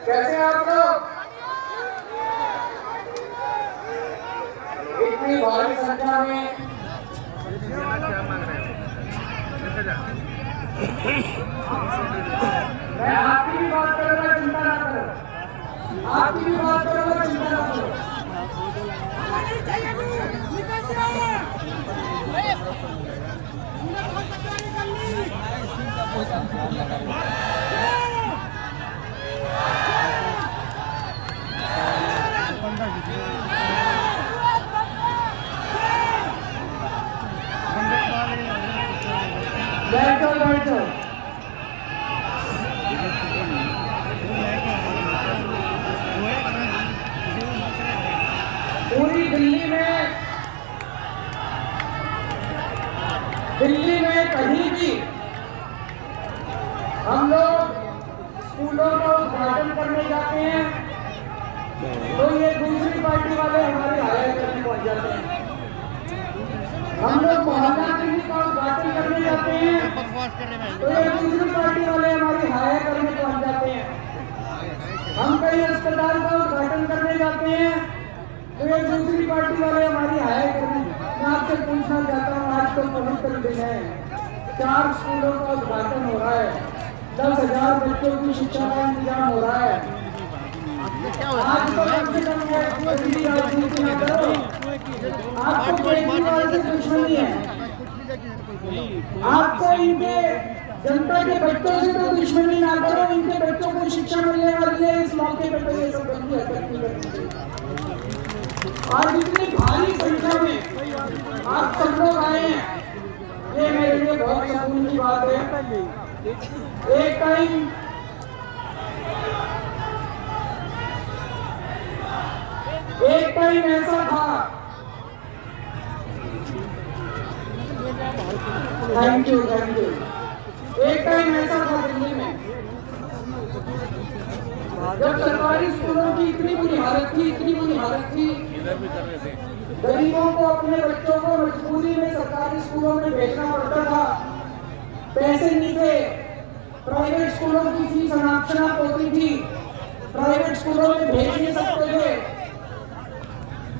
कैसे आप लोग? इतनी भारी संख्या में मैं आपकी भी बात करूंगा, चिंता ना करो। आपकी भी बात करूंगा, चिंता ना करो। बैठो बैठो। पूरी दिल्ली में कहीं भी हम लोग स्कूलों का उद्घाटन करने जाते हैं तो ये दूसरी पार्टी वाले हमारे हायर करने पहुंच जाते हैं। हम लोग मोहल्ला क्लिनिक का उद्घाटन करने जाते हैं तो ये दूसरी पार्टी वाले हमारी हायर करने पहुंच जाते हैं। हम कई अस्पताल का उद्घाटन करने जाते हैं तो ये दूसरी पार्टी वाले हमारी हायर करने। मैं आपसे पूछना चाहता हूँ, आज तो पवित्र दिन है, 4 स्कूलों का उद्घाटन हो रहा है, 10,000 बच्चों की शिक्षा का इंतजाम हो रहा है। आज तो कम से कम राजनीति न करो। आपको केजरीवाल से दुश्मनी है, आपको इनके जनता के बच्चों से तो दुश्मनी ना करो। इनके बच्चों को शिक्षा मिलने वाली है, इस मौके पर तो ये सब गंदी हरकत नहीं करनी। आज इतनी भारी संख्या में आप सब लोग आए हैं, ये मेरे लिए बहुत सुकून की बात है। एक टाइम ऐसा था, थैंक यू। एक टाइम ऐसा था दिल्ली में जब सरकारी स्कूलों की इतनी बुरी हालत थी, गरीबों को अपने बच्चों को मजबूरी में सरकारी स्कूलों में भेजना पड़ता था। पैसे नहीं थे, प्राइवेट स्कूलों की फीस अनाप होती थी, प्राइवेट स्कूलों में भेज नहीं सकते थे।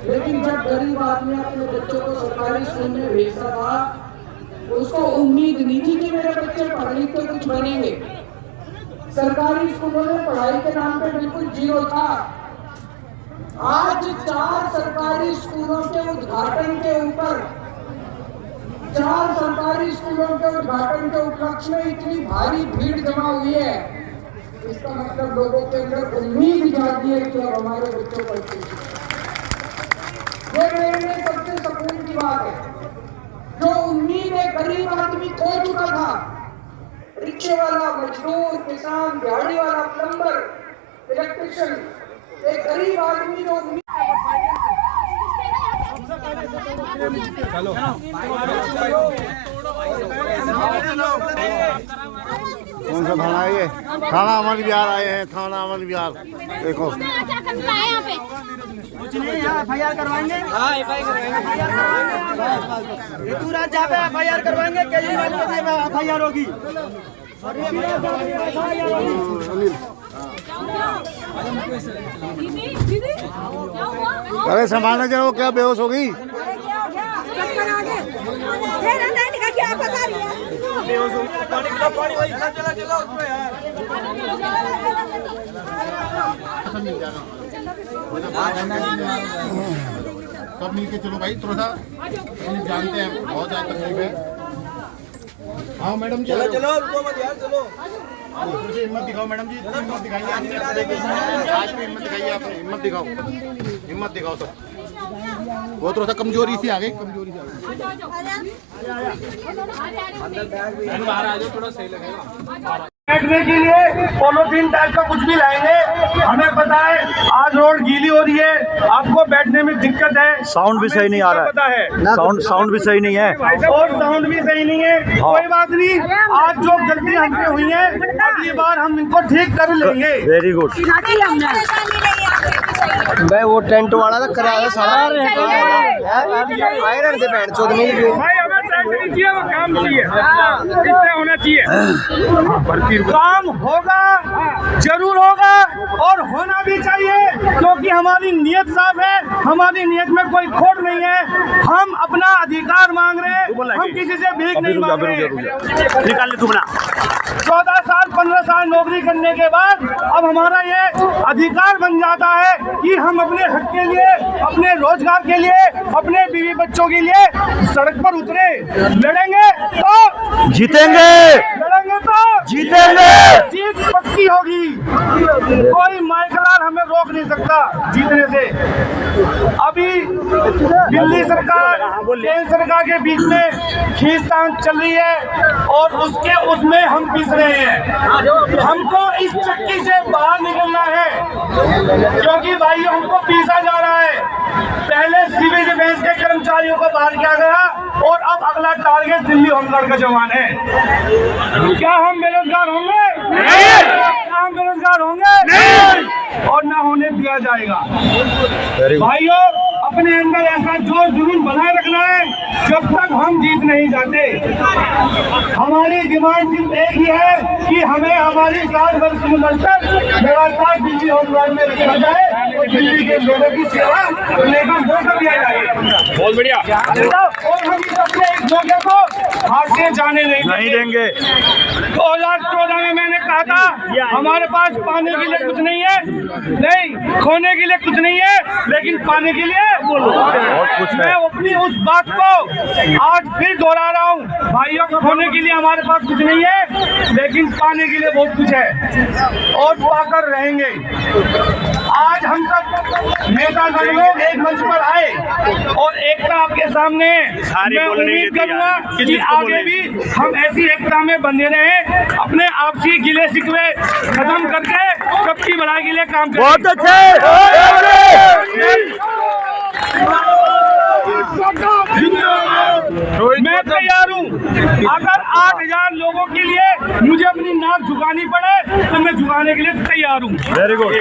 लेकिन जब गरीब आदमी अपने बच्चों को सरकारी स्कूल में भेजता था, उसको उम्मीद नहीं थी कि मेरे बच्चे पढ़ लिख के कुछ बनेंगे। सरकारी स्कूलों में पढ़ाई के नाम पे बिल्कुल जीरो था। आज 4 सरकारी स्कूलों के उद्घाटन के ऊपर, 4 सरकारी स्कूलों के उद्घाटन के उपलक्ष्य में इतनी भारी भीड़ जमा हुई है, इसका मतलब लोगों के अंदर उम्मीद जागी है कि अब हमारे बच्चों को ये मेरे लिए सबसे सुकून की बात है। जो उम्मीद एक गरीब आदमी खो चुका था, रिक्शे वाला, मजदूर, किसान, दिहाड़ी वाला, प्लम्बर, इलेक्ट्रिशियन, एक गरीब आदमी जो कौन सा थाना है ये? थाना अमर विहार आए हैं, थाना अमर विहार। देखो कुछ नहीं, FIR करवाएंगे। ऋतुराज जहाँ पे FIR करवाएंगे, केजरीवाल पे FIR होगी। अरे संभालना जरा, वो क्या बेहोश हो गई? सब मिलके चलो भाई, थोड़ा सा जानते हैं बहुत ज्यादा तकलीफ है। हाँ मैडम, चलो रुको मत यार, चलो हिम्मत दिखाओ मैडम जी, हिम्मत दिखाइए। आज भी हिम्मत दिखाइए, आपने हिम्मत दिखाओ सब। वो थोड़ा सा कमजोरी सी आ गई, बाहर आ जाओ, थोड़ा सही लगेगा। बैठने के लिए पॉलिथीन टाइप का कुछ भी लाएंगे, हमें पता है आज रोड गीली हो रही है, आपको बैठने में दिक्कत है, साउंड भी सही नहीं आ रहा है, पता है साउंड भी सही नहीं है, और साउंड भी सही नहीं है। कोई बात नहीं, आज जो गलती हमसे हुई है अगली बार हम इनको ठीक कर लेंगे। Very good. भाई वो टेंट वाला तो कराया सारा आयरन से बैठ चौथ में भाई, हमें ट्रैक्टर नहीं चाहिए, वो काम चाहिए, इससे होना चाहिए। काम होगा, जरूर होगा, और होना भी चाहिए, क्योंकि हमारी नीयत साफ है, हमारी नीयत में कोई खोट नहीं है। हम अपना अधिकार मांग रहे हैं, हम किसी से भीख नहीं मांग रहे। निकाल ले तुमना 14 साल 15 साल नौकरी करने के बाद अब हमारा ये अधिकार बन जाता है कि हम अपने हक के लिए, अपने रोजगार के लिए, अपने बीवी बच्चों के लिए सड़क पर उतरे। लड़ेंगे तो जीतेंगे, लड़ेंगे तो जीतेंगे, जीत पक्की होगी। कोई माइकलार हमें रोक नहीं सकता जीतने से। अभी दिल्ली सरकार, केंद्र सरकार के बीच में खींचतान चल रही है और उसमें हम पिस रहे हैं। हमको इस चक्की से बाहर निकलना है, क्योंकि भाई हमको पीसा जा रहा है। पहले सिविल डिफेंस के कर्मचारियों को बाहर किया गया और अब अगला टारगेट दिल्ली होमगार्ड का जवान है। क्या हम बेरोजगार होंगे? क्या हम बेरोजगार होंगे? नहीं। और ना होने दिया जाएगा। भाइयों, अपने अंदर ऐसा जोर जुनून बनाए रखना है जब तक हम जीत नहीं जाते। हमारी डिमांड सिर्फ एक ही है कि हमें हमारी 7 वर्ष की उम्र तक लगातार दिल्ली होमगार्ड में रखा जाए और दिल्ली के लोगों की सेवा करने का मौका दिया जाए। बहुत बढ़िया। और हम इस अपने इस मौके को हाथ से जाने नहीं देंगे। 2014 में मैंने कहा था हमारे पास पाने के लिए कुछ नहीं है, नहीं खोने के लिए कुछ नहीं है, लेकिन पाने के लिए बहुत कुछ है। मैं अपनी उस बात को आज फिर दोहरा रहा हूँ। भाइयों को खोने के लिए हमारे पास कुछ नहीं है, लेकिन पाने के लिए बहुत कुछ है और पाकर रहेंगे। आज हम सब नेता लोग एक मंच पर आए और एकता आपके सामने मैं उम्मीद करूंगा कि आगे भी हम ऐसी एकता में बंधे रहें, अपने आपसी गिले शिकवे खत्म करके सबकी भलाई के लिए काम करें। बहुत अच्छे। मैं तैयार हूँ। अगर 8000 लोगों के लिए मुझे अपनी नाक झुकानी पड़े तो मैं झुकाने के लिए तैयार हूँ। Very good.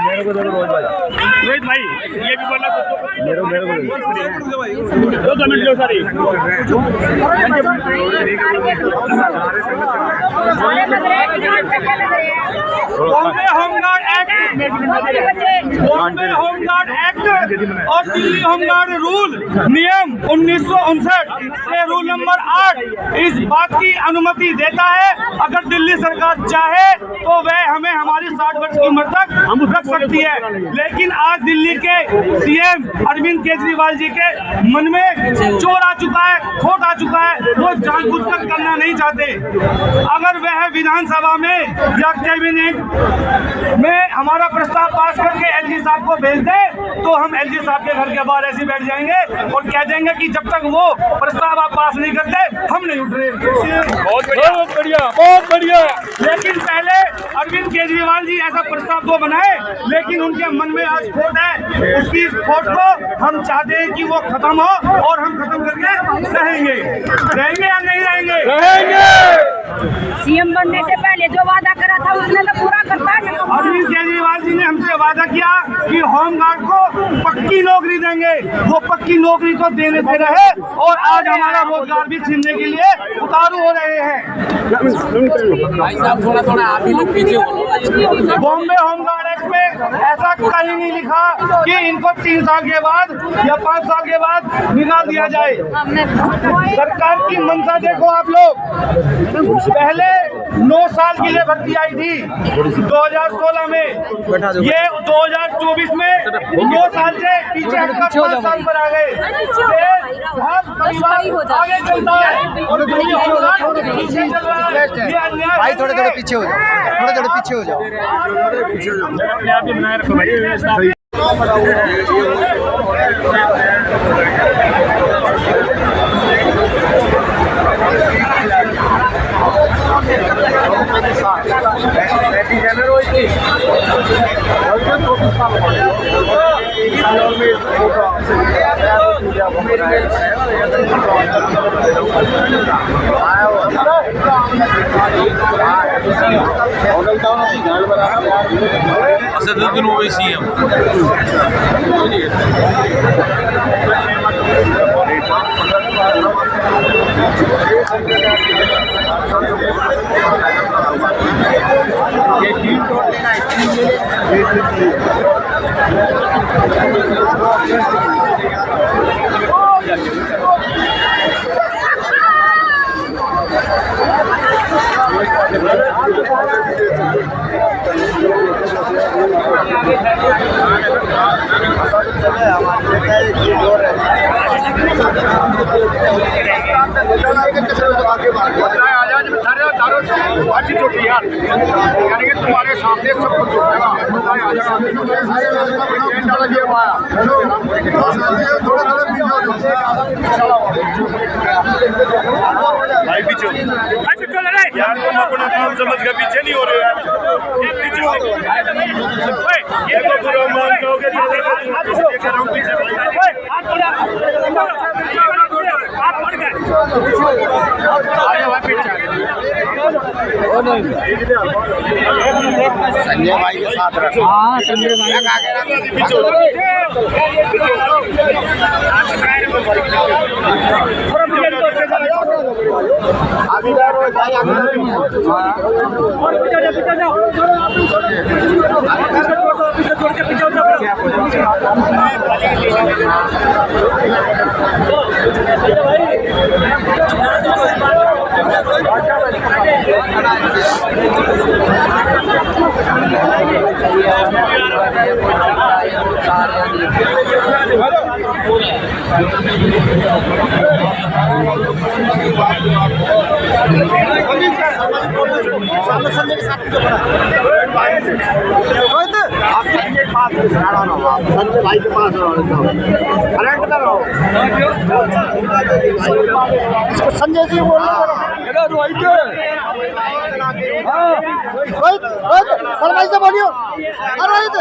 मेरे को रोहित भाई ये भी बोलना मेरे को 2 मिनट लो सारी। बॉम्बे होमगार्ड एक्ट और दिल्ली होमगार्ड रूल नियम 1959 से रूल नंबर 8 इस बात की अनुमति देता है, अगर दिल्ली सरकार चाहे तो वह हमें हमारी 60 वर्ष की उम्र तक रख सकती है। लेकिन आज दिल्ली के सीएम अरविंद केजरीवाल जी के मन में चोर आ चुका है, खोट आ चुका है, वो जानबूझकर करना नहीं चाहते। अगर वह विधानसभा में या कैबिनेट में हमारा प्रस्ताव पास करके एलजी साहब को भेज दे तो हम एलजी साहब के घर के बाहर ऐसे बैठ जाएंगे और कह देंगे कि जब तक वो प्रस्ताव आप पास नहीं करते हम नहीं उठ रहे। बहुत बढ़िया, बहुत बढ़िया। लेकिन पहले अरविंद केजरीवाल जी ऐसा प्रस्ताव तो बनाए, लेकिन उनके मन में आज खोट है। उसकी इस खोट को हम चाहते हैं कि वो खत्म हो और हम खत्म करके रहेंगे या नहीं रहेंगे? सीएम बनने से पहले जो वादा करा था उसने तो पूरा करता है। अरविंद केजरीवाल जी ने हमसे वादा किया कि होमगार्ड को पक्की नौकरी देंगे, वो पक्की नौकरी तो देने से रहे और आज हमारा रोजगार भी छीनने के लिए उतारू हो रहे हैं। बॉम्बे होमगार्ड एक्ट में ऐसा कहीं नहीं लिखा कि इनको 3 साल के बाद या 5 साल के बाद निकाल दिया जाए। सरकार की मंशा देखो आप लोग। पहले 9 साल के लिए भर्ती आई थी 2016 में, ये 2024 में 9 साल से पीछे हटकर 5 साल पर आ गए। आगे चलता है और पीछे चल रहा है। ये अन्याय भाई थोड़े पीछे हो जाओ, थोड़े पीछे हो जाओ। अपने आप ही बनाए रखो भाई। असदुद्दीन ओवैसी हैं। ये यानी कि तुम्हारे सामने सब कुछ भाई पीछे यार, तुम अपना काम समझ कर पीछे नहीं हो रहे हो यार। ये तो बुरा मान कहोगे, संजय भाई के साथ रखो। हाँ, संजय भाई संजय भाई के पास करंट में रहो। इसको संजय जी बोल रोहित सर भाई से बोलियो। रोहित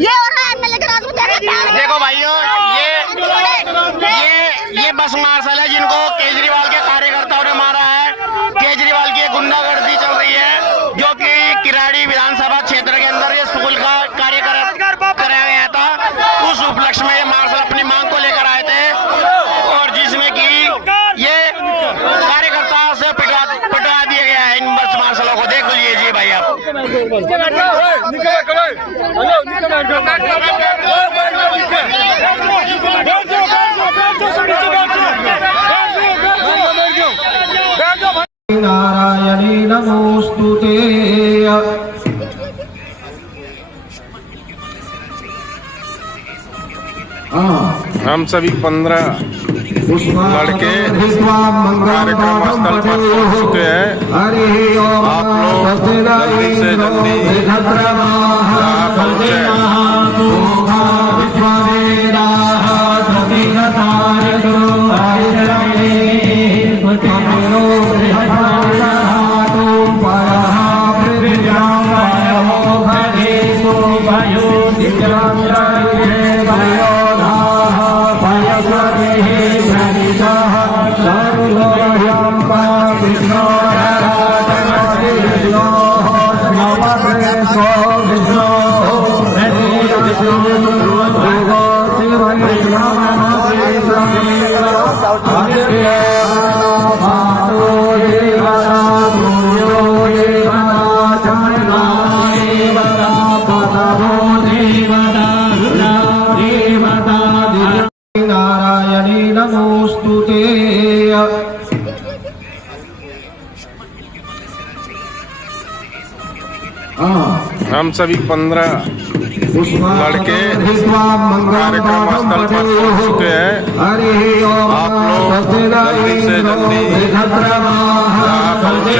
ये हो रहा है एमएलए के राज में। देखो भाइयों, ये बस मार्शल है जिनको केजरीवाल के कार्यकर्ताओं ने मारा है। केजरीवाल की गुंडागर्दी चल रही है, जो कि किराड़ी विधानसभा क्षेत्र के अंदर ये स्कूल का कार्यक्रम कराया गया था। उस उपलक्ष्य में ये मार्शल अपनी मांग को लेकर आए थे, और जिसमें कि ये कार्यकर्ताओं से पिटवा दिया गया है इन बस मार्शलों को। देख लीजिए भाई आप। नारायणी नमोस्तुते। हम सभी 15 लड़के कार्यक्रम स्थल पर पहुंच चुके हैं। आप लोग जल्दी से जल्दी यहाँ पहुंचे। नारायणी नमोस्तुते। हम सभी 15 लड़के कार्यक्रम स्थल पर पहुंच चुके हैं। आप लोग जल्दी से जल्दी यहाँ पहुंचे।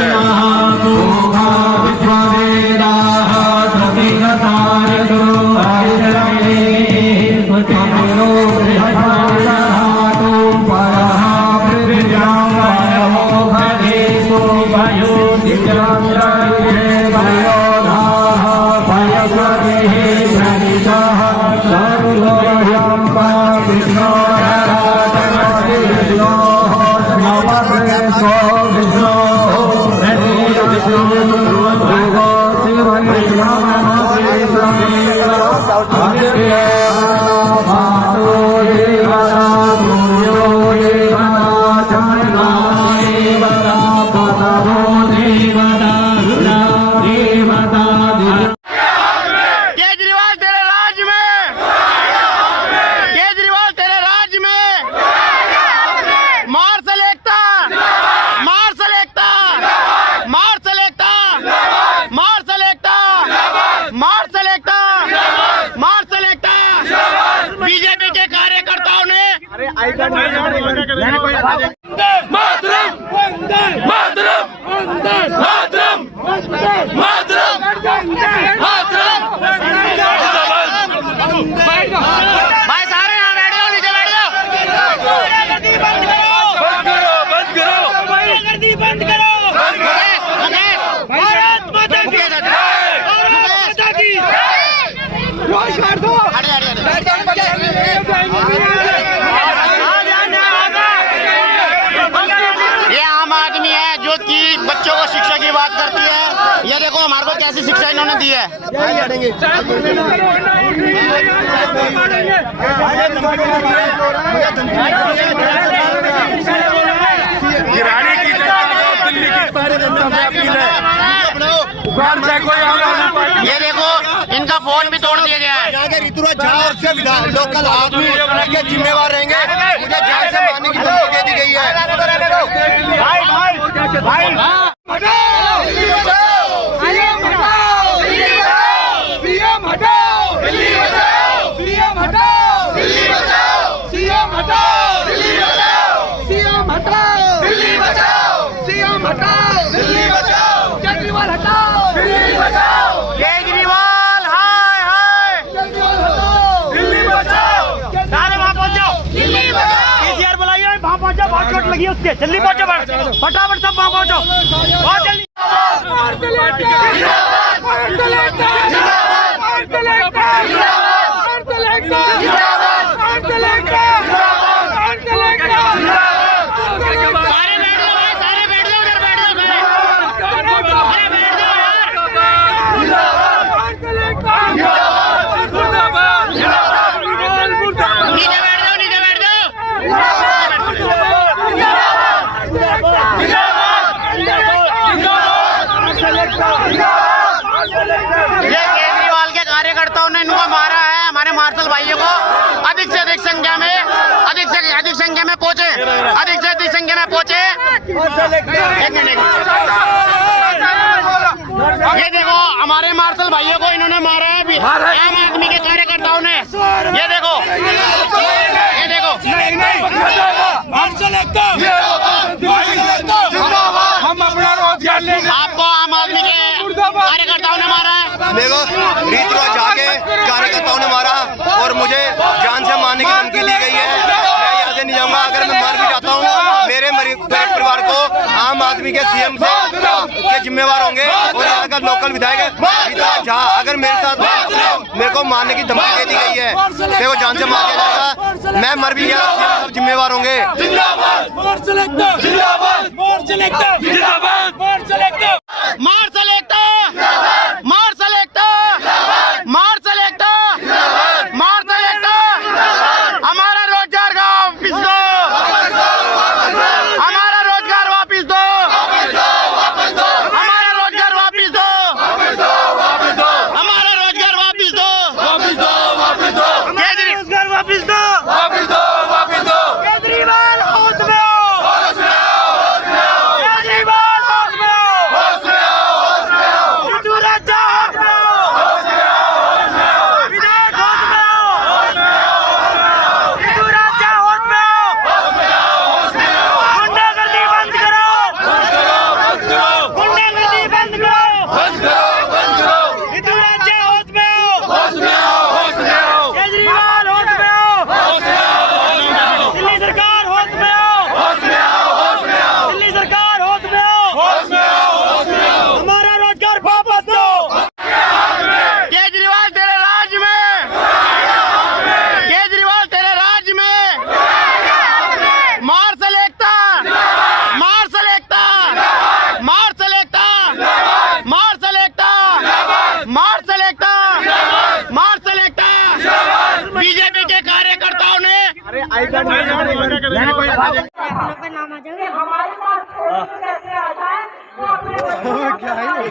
Krishna आई कार्ड भाई सारे यहाँ बैठ जाओ, नीचे बैठ जाओ। बंद करो। भारत माता की ये आम आदमी है जो कि बच्चों को शिक्षा की बात करती है। ये देखो हमारे को कैसी शिक्षा इन्होंने दी है। ये देखो इनका फोन भी तोड़ दिया गया है। यहाँ के ऋतुराज झा और से लोकल आदमी इसके जिम्मेवार रहेंगे। मुझे जान से मारने की धमकी दी गई है। भाई भाई भाई केजरीवाल हाय हाय, दिल्ली बचाओ। सारे वहाँ पहुँच जाओ, दिल्ली बचाओ। केसीआर बुलाइए, वहाँ पहुँच जाओ। बहुत चोट लगी है उसके, जल्दी पहुँचो, फटाफट सब वहाँ पहुँचो, बहुत जल्दी। ये केजरीवाल के कार्यकर्ताओं ने इनको मारा है, हमारे मार्शल भाइयों को। अधिक से अधिक संख्या में पहुंचे, अधिक से अधिक संख्या में पहुंचे। एक मिनट, ये देखो हमारे मार्शल भाइयों को इन्होंने मारा है आम आदमी के कार्यकर्ताओं ने। ये देखो, ये देखो, हम अपना रोजगार लेंगे। आपको आम आदमी के कार्यकर्ताओं ने मारा है। मेरे को ऋतुराज झा के कार्यकर्ताओं ने मारा और मुझे जान से मारने की धमकी दी गई है। मैं यहाँ से नहीं जाऊंगा। अगर मैं मर भी जाता हूँ, मेरे परिवार को आम आदमी के सीएम से के जिम्मेवार होंगे। और यहाँ का लोकल विधायक ऋतुराज झा अगर मेरे को मारने की धमकी दे दी गई है, मेरे को जान से मार दिया जाएगा। मैं मर भी गया, सीएम सब जिम्मेवार होंगे। हमारा रोजगार का वापिस दो, हमारा रोजगार वापिस दो, हमारा रोजगार वापिस दो, हमारा रोजगार वापिस दो, रोजगार वापिस दो, केजरीवाल होश में हो, केजरीवाल होश में हो, ऋतुराज झा होश में हो, विधायक होश में हो, ऋतुराज झा होश में हो, गुंडागर्दी बंद करो, गुंडागर्दी बंद करो, ऋतुराज झा होश में हो, केजरीवाल होश में हो, दिल्ली सरकार होश में हो, दिल्ली सरकार होश में हो, हमारा रोजगार वापस दो। केजरीवाल तेरे राज में, केजरीवाल तेरे राज में, मार्शल एकता, मार्शल एकता, मार्शल एकता, मार्शल एकता, मार्शल एकता, मार्शल एकता। बीजेपी के कार्यकर्ताओं ने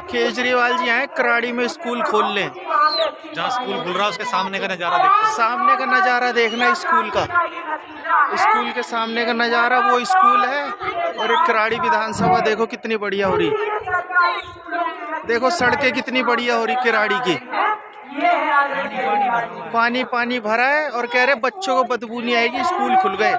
केजरीवाल जी आए कराड़ी में स्कूल खोल लें, जहाँ स्कूल खुल रहा है उसके सामने का नज़ारा देखना, सामने का नज़ारा देखना स्कूल का, स्कूल के सामने का नज़ारा वो स्कूल है। और एक कराड़ी विधानसभा देखो कितनी बढ़िया हो रही, देखो सड़कें कितनी बढ़िया हो रही कराड़ी की। पानी पानी भरा है और कह रहे बच्चों को बदबू नहीं आएगी, स्कूल खुल गए।